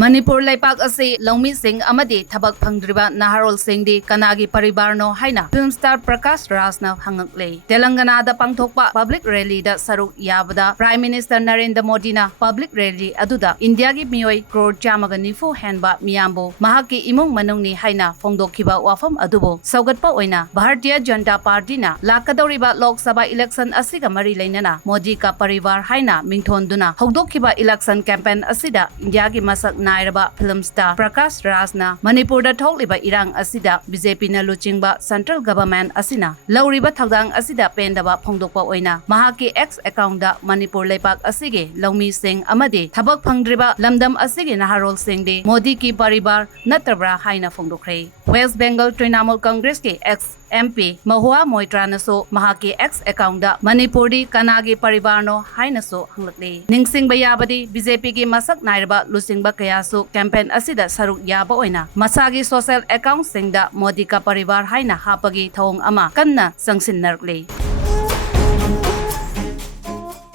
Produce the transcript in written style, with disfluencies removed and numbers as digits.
Manipur Leipak Asigi Loumising AMADI THABK Phangdriba Naharol Kanagi Parivar no Haina FILMSTAR Prakash Raj na HANGLAKLI Telangana da pangthokpa public rally da saruk yabada Prime Minister Narendra Modi na public rally aduda India gi mioi crore chamaga nifu henba miyambo mahaki imung manung ni Haina phongdokhiba wafam adubo saugatpa oina Bharatiya Janata Party na lakadoriba Lok Sabha election asiga mari leinana Modi ka Parivar Haina mingthonduna hogdokhiba election campaign asida India gi masak nairaba FILMSTAR Prakash Raj na Manipur da thokliba irang asida BJP na luchingba central government asina lauriba thagdang asida pendaba phongdokpa oina mahaki X account da Manipur Leipak Asigi Loumising AMADI THABK Phangdriba lamdam asigi Naharol de Modi ki Parivar natrabra Haina phongdokre West Bengal Trinamool Congress ke X MP Mahua Moitra naso mahaki X account da Manipuri Kanagi Parivar no Haina so hanglakli ningsing bayabadi BJP ki masak nairaba lusingba kayasu campaign asida saruk yaba oina masagi social account singda Modi ka Parivar Haina hapagi thong ama kanna sangsinnarkli